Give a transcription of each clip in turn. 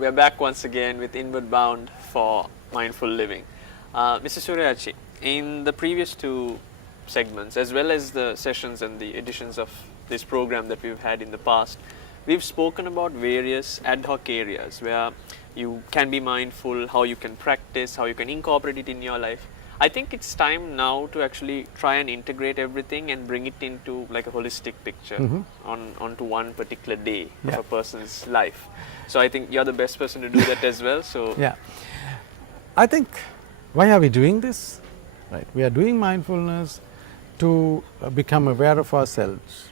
We are back once again with Inward Bound for Mindful Living. Mr. Suryachi, in the previous two segments, as well as the sessions and the editions of this program that we've had in the past, we've spoken about various ad hoc areas where you can be mindful, how you can practice, how you can incorporate it in your life. I think it's time now to actually try and integrate everything and bring it into like a holistic picture onto one particular day of a person's life. So I think you're the best person to do that as well. So yeah, I think why are we doing this? Right, we are doing mindfulness to become aware of ourselves.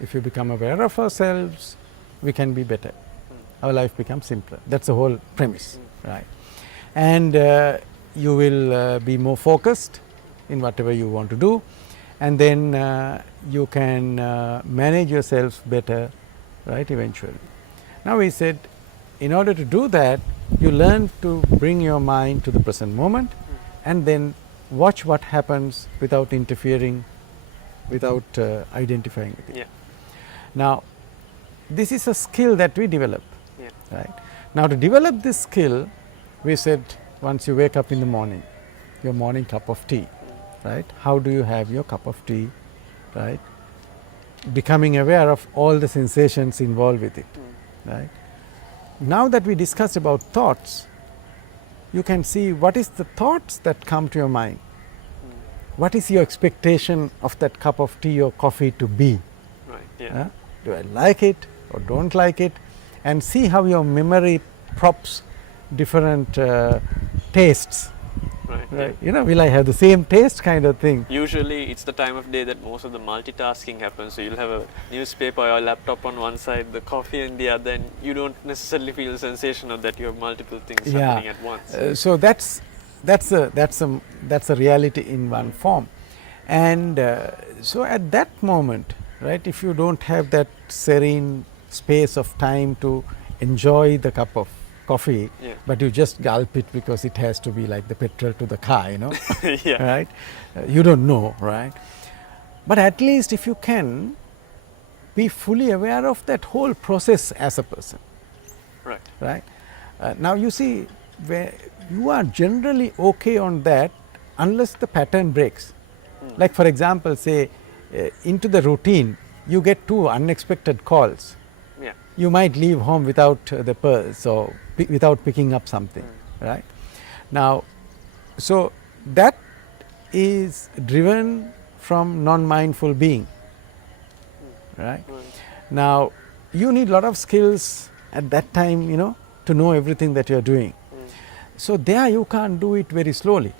If we become aware of ourselves, we can be better. Our life becomes simpler. That's the whole premise, right? And you will be more focused in whatever you want to do, and then you can manage yourself better, right, eventually. Now we said, in order to do that, you learn to bring your mind to the present moment and then watch what happens without interfering, without identifying with it. Yeah. Now, this is a skill that we develop, Yeah. right? Now, to develop this skill, we said, once you wake up in the morning, your morning cup of tea, right? How do you have your cup of tea, right? Becoming aware of all the sensations involved with it, right? Now that we discussed about thoughts, you can see what is the thoughts that come to your mind. What is your expectation of that cup of tea or coffee to be? Right. Yeah. Do I like it or don't like it? And see how your memory props different tastes. Right. Right. You know, will I have the same taste kind of thing? Usually it's the time of day that most of the multitasking happens. So you'll have a newspaper or a laptop on one side, the coffee in the other, and you don't necessarily feel the sensation of that you have multiple things happening at once. So that's a reality in one form. And so at that moment, right, if you don't have that serene space of time to enjoy the cup of coffee, but you just gulp it because it has to be like the petrol to the car, you know, right? You don't know, right? But at least if you can be fully aware of that whole process as a person, right? Now you see, where you are generally okay on that unless the pattern breaks. Like for example, say into the routine, you get two unexpected calls. You might leave home without the purse or without picking up something, right? Now, so that is driven from non-mindful being, right? Now, you need a lot of skills at that time, you know, to know everything that you are doing. So there you can't do it very slowly,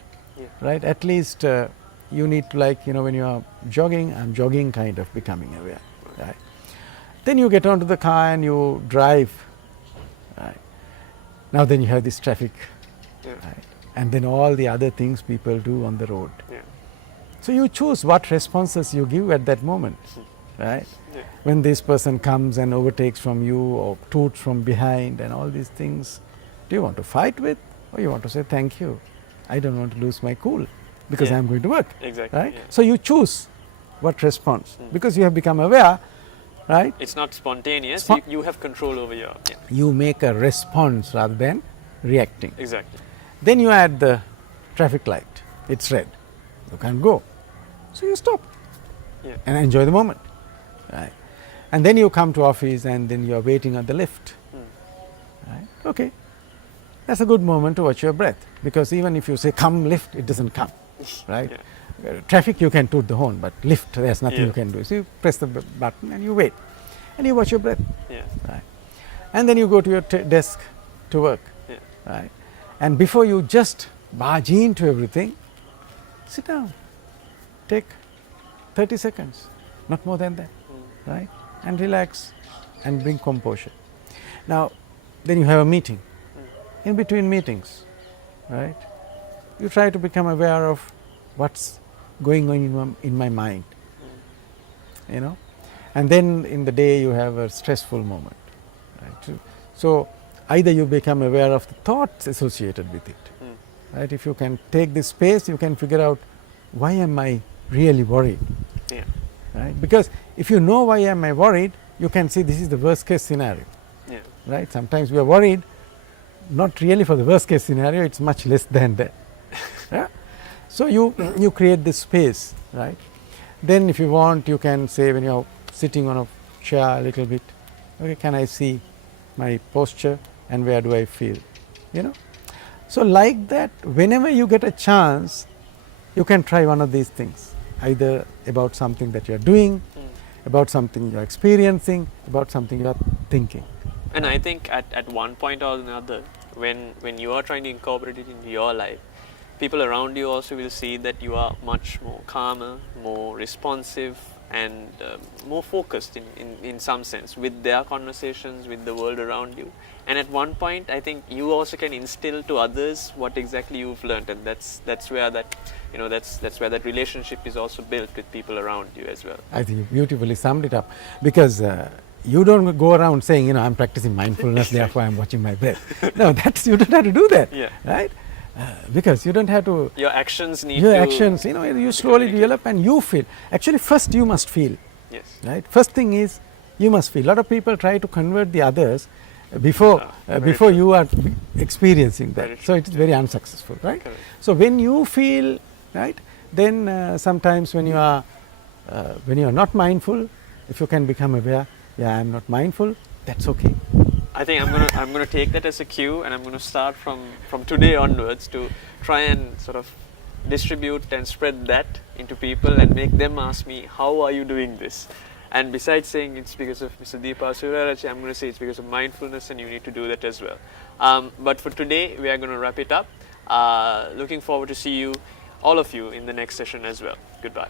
right? At least you need to, like, you know, when you are jogging, I'm jogging kind of becoming aware, right? Then you get onto the car and you drive, right? Now then you have this traffic, right? And then all the other things people do on the road. So you choose what responses you give at that moment, right? When this person comes and overtakes from you or toots from behind and all these things, do you want to fight with, or you want to say thank you? I don't want to lose my cool because I'm going to work, right? So you choose what response because you have become aware. Right? It's not spontaneous. You have control over your. You make a response rather than reacting. Exactly. Then you add the traffic light. It's red. You can't go. So you stop and enjoy the moment. Right? And then you come to office and then you are waiting on the lift. Right? Okay. That's a good moment to watch your breath, because even if you say come lift, it doesn't come. Right? Traffic, you can toot the horn, but lift, there's nothing you can do. So you press the button and you wait and you watch your breath, right? And then you go to your desk to work, right? And before you just barge into everything, sit down, take 30 seconds, not more than that, right? And relax and bring composure. Now, then you have a meeting. In between meetings, right, you try to become aware of what's going on in my mind, you know, and then in the day you have a stressful moment, right? So either you become aware of the thoughts associated with it, right? If you can take this space, you can figure out, why am I really worried, right? Because if you know why am I worried, you can see this is the worst case scenario, right? Sometimes we are worried not really for the worst case scenario, it's much less than that. Yeah? So you create this space, right? Then if you want, you can say when you're sitting on a chair a little bit, okay, can I see my posture and where do I feel, you know? So like that, whenever you get a chance, you can try one of these things, either about something that you're doing, about something you're experiencing, about something you're thinking. And I think at one point or another, when you are trying to incorporate it into your life, people around you also will see that you are much more calmer, more responsive, and more focused in some sense with their conversations, with the world around you. And at one point, I think you also can instill to others what exactly you've learned, and that's where that, you know, that's where that relationship is also built with people around you as well. I think you beautifully summed it up, because you don't go around saying, you know, I'm practicing mindfulness, therefore I'm watching my breath. No, that's, you don't have to do that, Yeah. right? Because you don't have to. Your actions need Your to actions, you know, you slowly develop and you feel. Actually, first you must feel. Yes. Right. First thing is you must feel. A lot of people try to convert the others before before you are experiencing that. So it is very unsuccessful, right? Correct. So when you feel, right, then sometimes when you are not mindful, if you can become aware, yeah, I am not mindful, that's okay. I think I'm gonna take that as a cue, and I'm gonna start from today onwards to try and sort of distribute and spread that into people and make them ask me, how are you doing this? And besides saying it's because of Mr. Deepa Surarachi, I'm going to say it's because of mindfulness, and you need to do that as well. But for today, we are going to wrap it up. Looking forward to see you, all of you, in the next session as well. Goodbye.